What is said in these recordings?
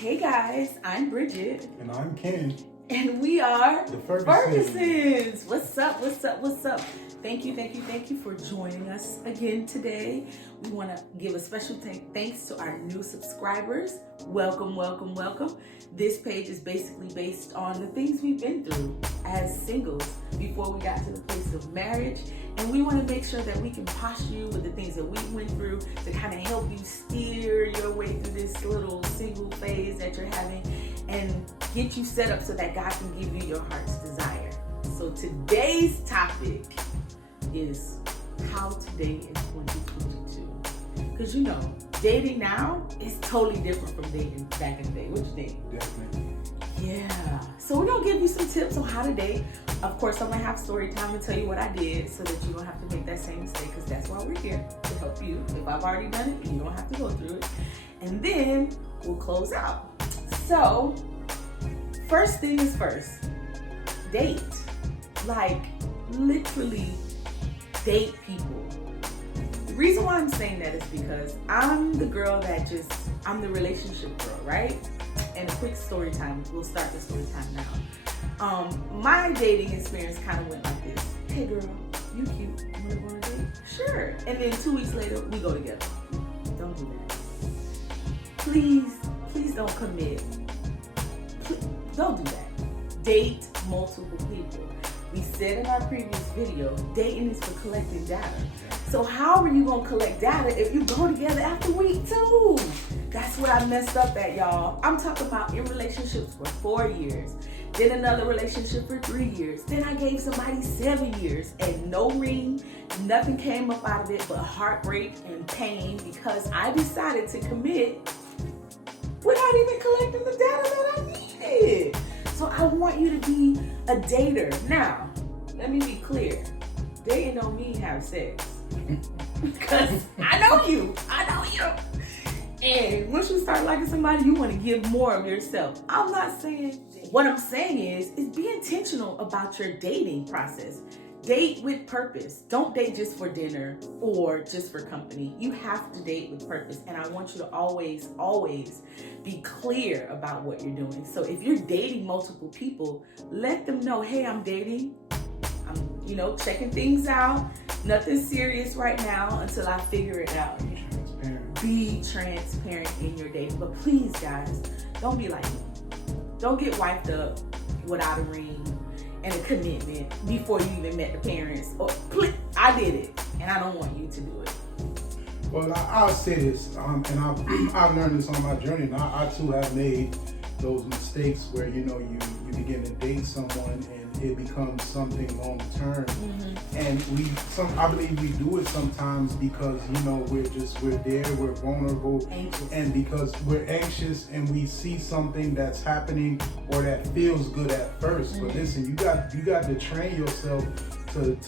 Hey guys, I'm Bridget. And I'm Ken. And we are The Fergusons. What's up? Thank you for joining us again today. We want to give a special thanks to our new subscribers. Welcome. This page is basically based on the things we've been through as singles before we got to the place of marriage. And we want to make sure that we can posture you with the things that we went through to kind of help you steer your way through this little single phase that you're having and get you set up so that God can give you your heart's desire. So today's topic is how to date in 2022. Because you know, dating now is totally different from dating back in the day. What you think? Definitely. Yeah. So we're going to give you some tips on how to date. Of course, I'm going to have story time and tell you what I did so that you don't have to make that same mistake, because that's why we're here, to help you. If I've already done it, you don't have to go through it. And then we'll close out. So, first thing is first, date. Like, literally date people. The reason why I'm saying that is because I'm the girl I'm the relationship girl, right? And a quick story time, we'll start the story time now. My dating experience kind of went like this. Hey girl, you cute, you wanna go on a date? Sure. And then 2 weeks later, we go together. Don't do that. Please don't commit. Don't do that. Date multiple people. We said in our previous video, dating is for collecting data. So how are you gonna collect data if you go together after week 2? That's what I messed up at, y'all. I'm talking about in relationships for 4 years, then another relationship for 3 years, then I gave somebody 7 years and no ring, nothing came up out of it but heartbreak and pain because I decided to commit without even collecting the data that I needed. So I want you to be a dater. Now, let me be clear. Dating don't mean have sex. Because I know you. And once you start liking somebody, you want to give more of yourself. I'm not saying, what I'm saying is be intentional about your dating process. Date with purpose. Don't date just for dinner or just for company. You have to date with purpose. And I want you to always be clear about what you're doing. So if you're dating multiple people, let them know, hey, I'm dating. I'm, checking things out. Nothing serious right now until I figure it out. Be transparent in your dating. But please, guys, don't be like me. Don't get wiped up without a ring and a commitment before you even met the parents. I did it, and I don't want you to do it. Well, I'll say this, and I've learned this on my journey, and I too have made those mistakes where, you begin to date someone and it becomes something long term. Mm-hmm. And I believe we do it sometimes because, we're there, we're vulnerable, anxious. And because we're anxious and we see something that's happening or that feels good at first. Mm-hmm. But listen, you got to train yourself to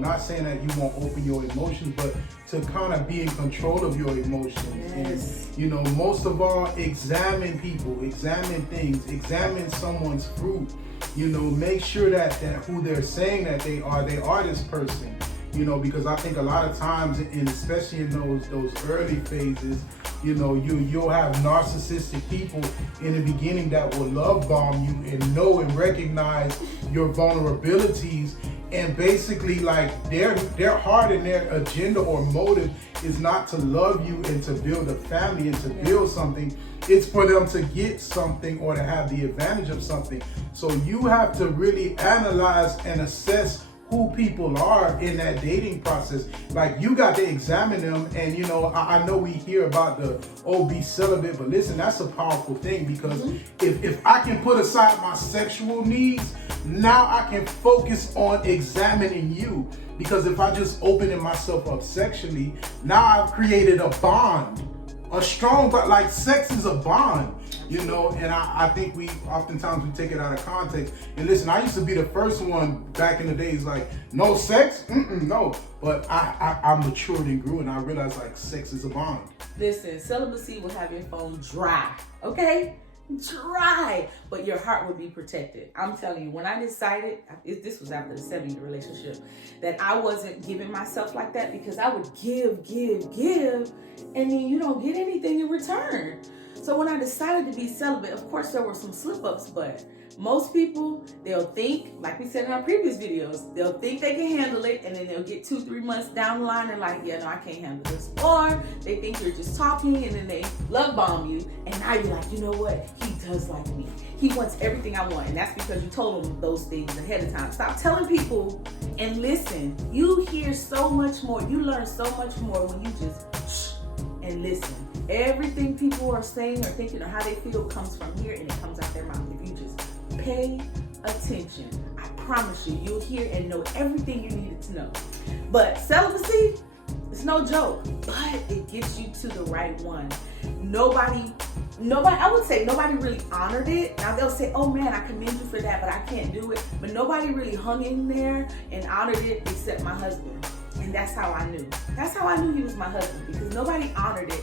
not saying that you won't open your emotions, but to kind of be in control of your emotions. Yes. And most of all, examine people, examine things, examine someone's fruit. Make sure that who they're saying that they are this person. Because I think a lot of times, and especially in those early phases, you'll have narcissistic people in the beginning that will love bomb you and know and recognize your vulnerabilities. And basically, like, their heart and their agenda or motive is not to love you and to build a family and to build something. It's for them to get something or to have the advantage of something. So you have to really analyze and assess who people are in that dating process. Like, you got to examine them. And I know we hear about be celibate, but listen, that's a powerful thing, because if I can put aside my sexual needs, now I can focus on examining you. Because if I just opening myself up sexually, now I've created a bond, a strong, but like sex is a bond. And I think oftentimes we take it out of context. And listen, I used to be the first one back in the days, like, no sex? No. But I matured and grew, and I realized, like, sex is a bond. Listen, celibacy will have your phone dry, okay? Dry, but your heart will be protected. I'm telling you, when I decided, this was after the 7-year relationship, that I wasn't giving myself like that, because I would give, and then you don't get anything in return. So when I decided to be celibate, of course there were some slip-ups, but most people, they'll think, like we said in our previous videos, they'll think they can handle it, and then they'll get 2-3 months down the line and like, yeah, no, I can't handle this. Or they think you're just talking, and then they love bomb you, and now you're like, you know what? He does like me. He wants everything I want, and that's because you told him those things ahead of time. Stop telling people and listen. You hear so much more. You learn so much more when you just shh and listen. Everything people are saying or thinking or how they feel comes from here, and it comes out their mouth. If you just pay attention, I promise you, you'll hear and know everything you needed to know. But celibacy, it's no joke, but it gets you to the right one. Nobody, I would say nobody really honored it. Now they'll say, oh man, I commend you for that, but I can't do it. But nobody really hung in there and honored it except my husband. And that's how I knew. That's how I knew he was my husband, because nobody honored it.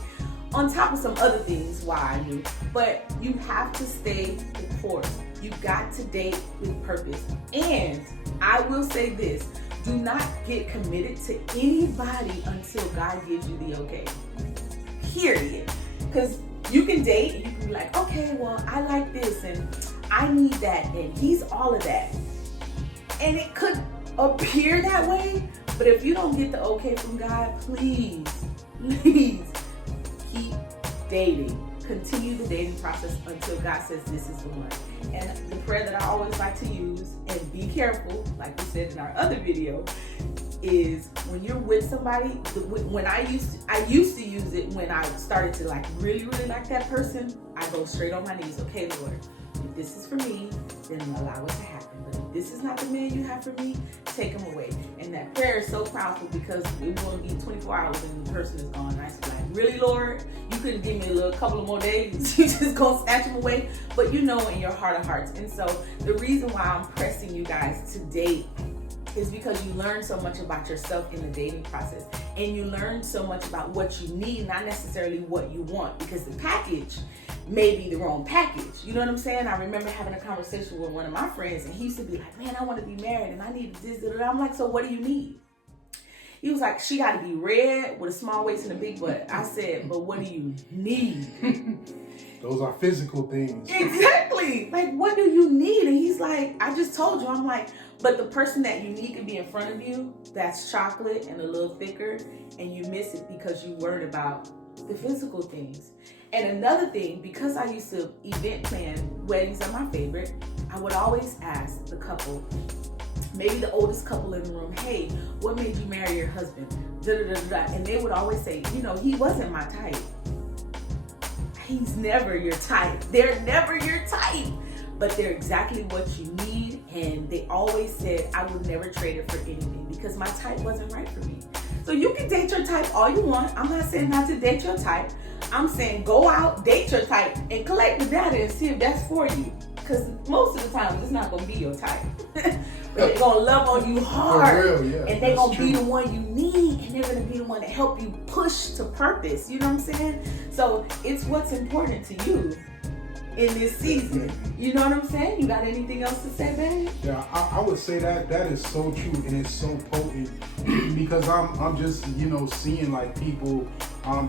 On top of some other things why I knew. But you have to stay the course. You got to date with purpose. And I will say this, do not get committed to anybody until God gives you the okay. Period. Because you can date and you can be like, okay, well, I like this and I need that and he's all of that. And it could appear that way, but if you don't get the okay from God, please keep dating. Continue the dating process until God says this is the one. And the prayer that I always like to use, and be careful, like we said in our other video, is when you're with somebody, when I used to use it when I started to like really like that person, I go straight on my knees. Okay, Lord, if this is for me, then allow it to happen. But if this is not the man you have for me, take him away. And that prayer is so powerful because it will be 24 hours and the person is gone. And I was like, really, Lord? You couldn't give me a little couple of more days? You just gonna snatch him away? But you know in your heart of hearts. And so the reason why I'm pressing you guys to date is because you learn so much about yourself in the dating process, and you learn so much about what you need, not necessarily what you want, because the package may be the wrong package. You know what I'm saying? I remember having a conversation with one of my friends, and he used to be like, man, I want to be married and I need this. I'm like, so what do you need? He was like, she got to be red with a small waist and a big butt. I said, but what do you need? Those are physical things. Exactly. Like, what do you need? And he's like, I just told you. I'm like, but the person that you need can be in front of you that's chocolate and a little thicker, and you miss it because you worried about the physical things. And another thing, because I used to event plan, weddings are my favorite, I would always ask the couple, maybe the oldest couple in the room, hey, what made you marry your husband? And they would always say, you know, he wasn't my type. He's never your type. They're never your type, but they're exactly what you need. And they always said, I would never trade it for anything because my type wasn't right for me. So you can date your type all you want. I'm not saying not to date your type. I'm saying go out, date your type, and collect the data and see if that's for you. Because most of the time, it's not going to be your type. But they're going to love on you hard. For real, yeah, and they're going to be the one you need. And they're going to be the one to help you push to purpose. You know what I'm saying? So it's what's important to you in this season. You know what I'm saying? You got anything else to say, babe? Yeah, I would say that is so true, and it's so potent because I'm just, you know, seeing like people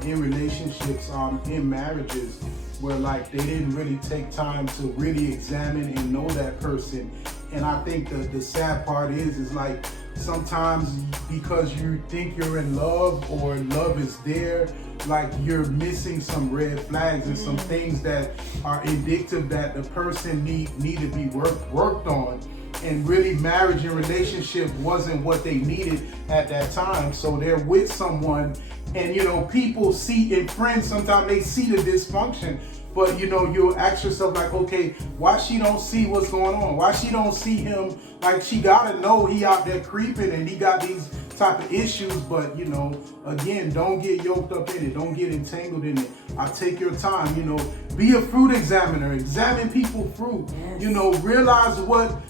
in relationships, in marriages where like they didn't really take time to really examine and know that person. And I think the sad part is like sometimes because you think you're in love or love is there, like you're missing some red flags and some things that are indicative that the person need to be worked on. And really marriage and relationship wasn't what they needed at that time. So they're with someone, and you know, people see, and friends sometimes they see the dysfunction, but you know, you'll ask yourself like, okay, why she don't see what's going on? Why she don't see him? Like, she gotta know he out there creeping and he got these type of issues. But you know, again, don't get yoked up in it. Don't get entangled in it. Take your time, you know, be a fruit examiner, examine people's fruit, you know, realize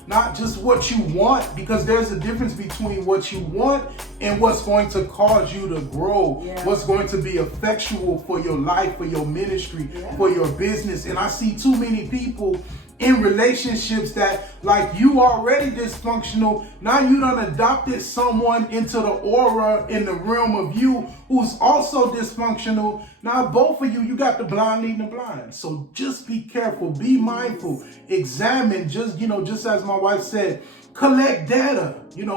not just what you want, because there's a difference between what you want and what's going to cause you to grow, what's going to be effectual for your life, for your ministry, for your business. And I see too many people in relationships that, like, you already dysfunctional. Now you done adopted someone into the aura in the realm of you who's also dysfunctional. Now both of you got the blind leading the blind. So just be careful, be mindful, examine, just as my wife said, collect data,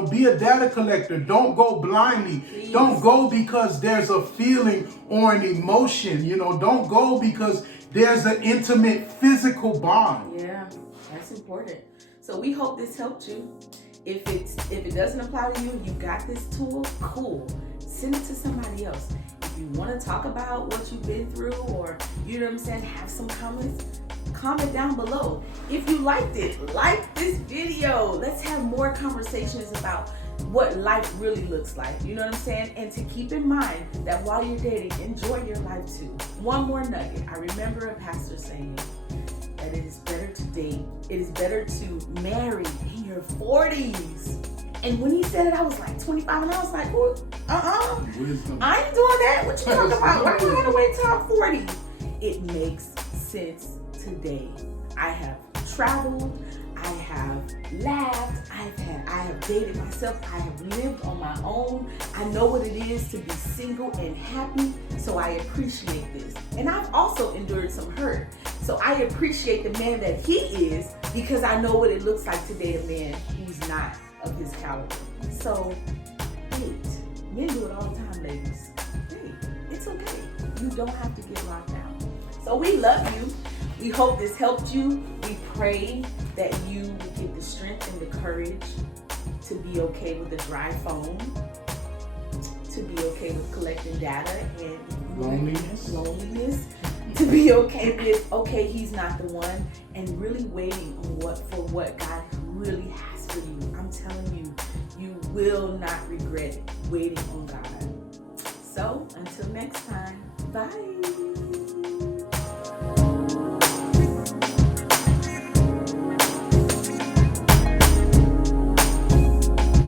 be a data collector. Don't go blindly. Please. Don't go because there's a feeling or an emotion, don't go because there's an intimate physical bond. Yeah, that's important. So we hope this helped you. If it doesn't apply to you and you got this tool, cool. Send it to somebody else. If you want to talk about what you've been through, or have some comments, comment down below. If you liked it, like this video. Let's have more conversations about what life really looks like. And to keep in mind that while you're dating, enjoy your life too. One more nugget. I remember a pastor saying that it is better to date. It is better to marry in your 40s. And when he said it, I was like 25, and I was like, Wisdom. I ain't doing that. What you talking about? Why do I gotta wait till I'm 40? It makes sense today. I have traveled, I have laughed, I have dated myself, I have lived on my own. I know what it is to be single and happy, so I appreciate this. And I've also endured some hurt, so I appreciate the man that he is, because I know what it looks like to date a man who's not of his caliber. So date. Men do it all the time, ladies. Date. It's okay. You don't have to get locked down. So we love you. We hope this helped you. We pray that you will get the strength and the courage to be okay with a dry phone, to be okay with collecting data and loneliness, to be okay with, okay, he's not the one, and really waiting on what God really has for you. I'm telling you, you will not regret waiting on God. So until next time, bye.